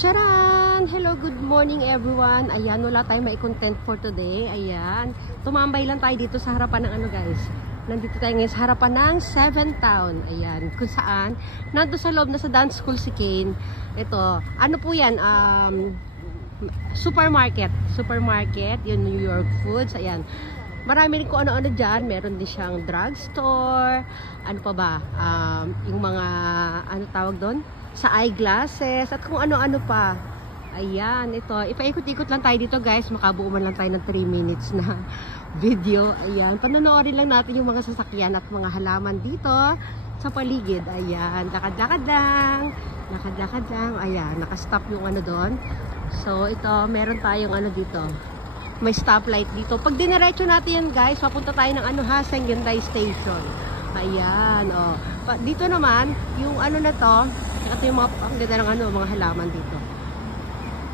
Charan! Hello, good morning everyone. Ayan, wala tayong may content for today. Ayan, tumambay lang tayo dito sa harapan ng ano guys. Nandito tayo ngayon sa harapan ng 7 Town. Ayan, kung saan nandito sa loob na sa dance school si Kane. Ito, ano po yan? Supermarket. Yun, New York Foods. Ayan. Marami rin kung ano-ano dyan. Meron din siyang drugstore. Ano pa ba? Yung mga, ano tawag doon? Sa eyeglasses. At kung ano-ano pa. Ayan, ito. Ipaikot-ikot lang tayo dito guys. Makabuo man lang tayo ng 3 minutes na video. Ayan. Panonoorin lang natin yung mga sasakyan at mga halaman dito sa paligid. Ayan. Lakad-lakad lang. Lakad-lakad lang. Ayan. Nakastop yung ano doon. So, ito. Meron tayong ano dito. May stoplight dito. Pag diniretso natin yan guys, papunta tayo ng ano ha, Hyundai Station. Ayan, oh. Dito naman, yung ano na to, ito yung mga, ang ganda ng ano, mga halaman dito.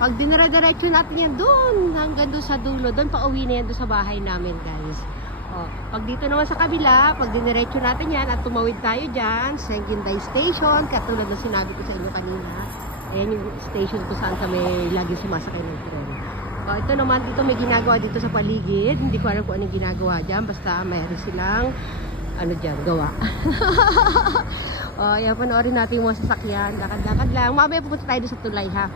Pag dinire-diretso natin yan doon, hanggang doon sa dulo, doon pa uwi na yan doon sa bahay namin guys. Oh, pag dito naman sa kabila, pag diniretso natin yan at tumawid tayo dyan, sa Hyundai Station, katulad na sinabi ko sa inyo kanina. Ayan yung station kung saan kami lagi sumasakay ng tren. Ito naman, dito may ginagawa dito sa paligid. Hindi ko alam kung anong ginagawa dyan. Basta mayroon silang, ano dyan, gawa. Yan, panoorin natin yung mga sasakyan. Lakad-lakad lang. Mamaya pupunta tayo doon sa tulay, ha.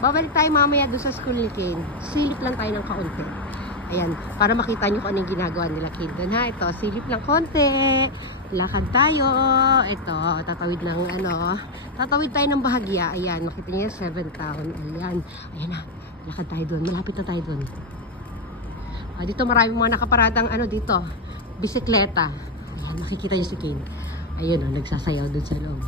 Babalik tayo mamaya doon sa school ni Kane. Silip lang tayo ng kaunti. Ayan, para makita nyo kung anong ginagawa nila Kane doon, ha. Ito, silip lang konti. Lakad tayo. Ito, tatawid ng, ano, tatawid tayo ng bahagya. Ayan, makita nyo yung 7 Town. Ayan, ayan na. Lakad tayo doon. Malapit na tayo doon. Dito maraming mga nakaparadang ano dito. Bisikleta. Ayan, makikita nyo si Kane. Ayun, nagsasayaw doon sa loob.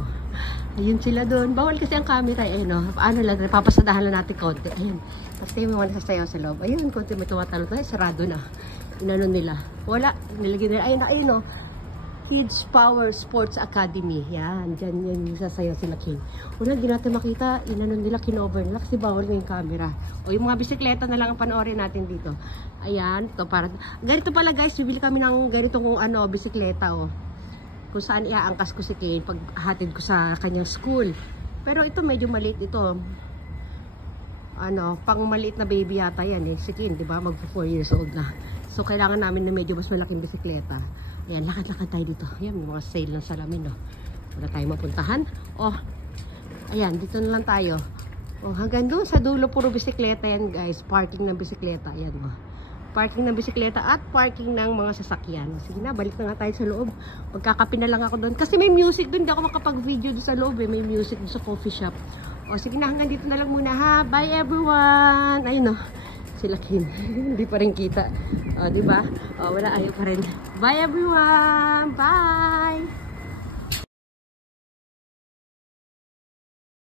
Ayun sila doon. Bawal kasi ang camera. Ayun, paano lang, papasadahan lang natin konti. Ayun. Tapos tayo may mga nagsasayaw sa loob. Ayun, konti may tumatalo. Ay, sarado na. Inano nila. Wala. Nilagyan nila. Ayun, ayun, oh. Kids Power Sports Academy. Yan, dyan yung sasayaw sila King. Una, hindi natin makita, inano nila, kinover nila kasi bawal na yung camera. O yung mga bisikleta na lang ang panoorin natin dito. Ayan, to para ganito pala guys, bibili kami ng ganitong ano, bisikleta oh. Kung saan iaangkas ko si King pag hatid ko sa kanyang school. Pero ito medyo maliit ito. Ano, pang maliit na baby yata yan eh. Si King, di ba? Mag 4 years old na. So kailangan namin na medyo mas malaking bisikleta. Ayan, lakad-lakad tayo dito. Ayan, may mga sale ng salamin, no. Wala tayong mapuntahan. Oh, ayan, dito na lang tayo. Oh, hanggang doon sa dulo, puro bisikleta yan, guys. Parking ng bisikleta. Ayan, oh. Parking ng bisikleta at parking ng mga sasakyan. Sige na, balik na nga tayo sa loob. Magkakape na lang ako doon. Kasi may music doon. Hindi ako makapag-video doon sa loob, eh. May music doon sa coffee shop. Oh, sige na, hanggang dito na lang muna, ha. Bye, everyone. Ayun, no. Sila King. Hindi pa rin kita. O, diba? O, wala, ayaw pa rin. Bye everyone! Bye!